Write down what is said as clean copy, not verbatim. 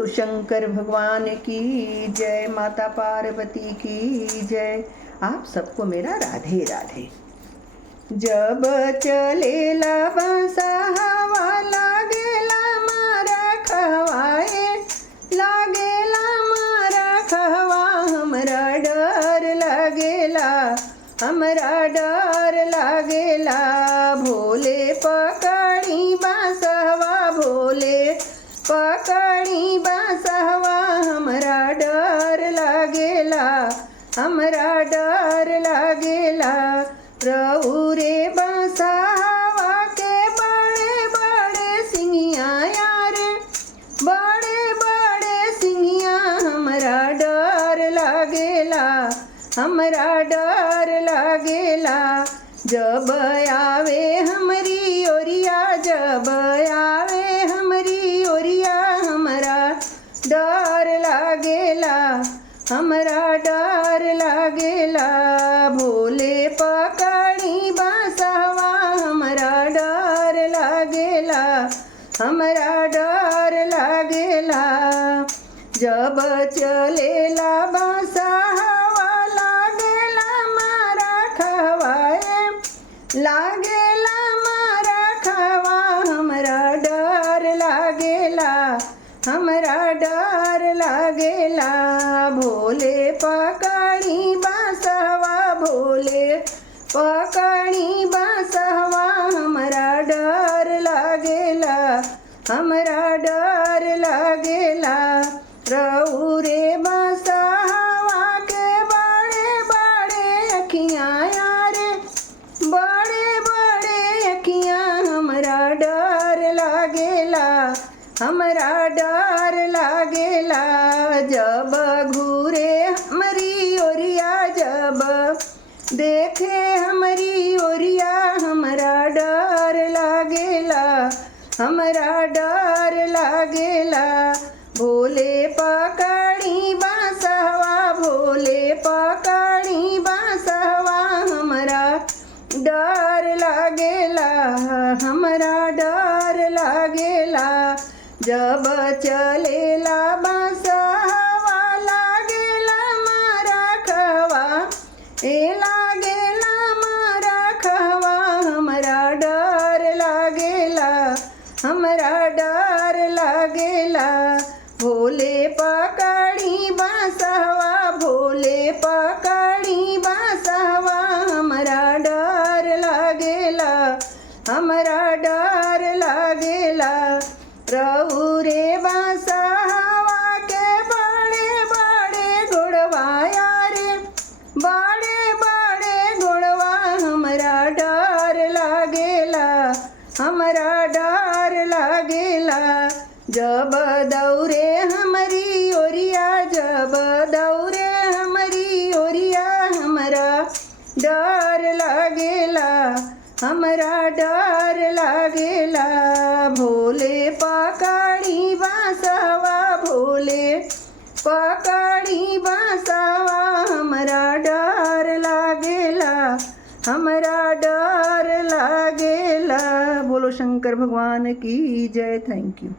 बोलो शंकर भगवान की जय, माता पार्वती की जय। आप सबको मेरा राधे राधे। जब चलेला बंसा हवा लागेला मारा खवाए, लागेला मारा खवा, हमरा डर लागेला, हमरा डर लागेला। भोले पकड़ी बांसवा, भोले पकड़ी बांसवा, हमरा डर लागेला, हमरा डर लागेला। प्रभु रे बांसवा के बड़े बड़े सिंगिया यारे, बड़े बड़े सिंगिया, हमरा डर लागेला, हमरा डर लागेला। जब आवे हमरी ओरिया, जब आवे हमरी ओरिया, हमरा डर लागेला, हमरा डर लागेला। भोले पकड़ी बांसवा, हमरा डर लागेला, हमरा डर लागेला। जब चलेला बांसवा लागेला मारा खवाए, लागेला मारा खवा, हमरा डर लागेला, हमरा डर लागेला। भोले पकड़ी बांसवा, भोले पकड़ी बांसवा, हमरा डर लागेला, हमरा डर लागेला। प्रभु रे बांसवा के बड़े बड़े अखियाँ यारे, बड़े बड़े अखियाँ, हमरा डर लागेला, हमरा डर लागेला। जब घूरे हमरी ओरिया, जब देखे हमरी ओरिया, हमरा डर लागेला, हमरा डर लागेला। भोले पकड़ी बांसवा, भोले पकड़ी बांसवा, हमरा डर लागेला, हमरा डर लागेला। जब चलेला बांसवा लागेला मारा खवा, ए लागेला मारा खवा, हमरा डर लागेला, हमरा डर लागेला। भोले पकड़ी बांसवा, भोले पकड़ी बांसवा, हमरा डर लागेला, हमरा डर लागेला। प्रभु रे बांसवा के बड़े बड़े गुणवा यारे, बड़े बड़े गुणवा, हमरा डर लागेला, हमरा डर लागेला। जब दौरे हमरी ओरिया, जब दौरे हमरी ओरिया, हमरा डर लागेला, हमरा डर लागेला। भोले पकड़ी बांसवा, भोले पकड़ी बांसवा, हमरा डर लागेला, हमरा डर लागेला। बोलो शंकर भगवान की जय। Thank you.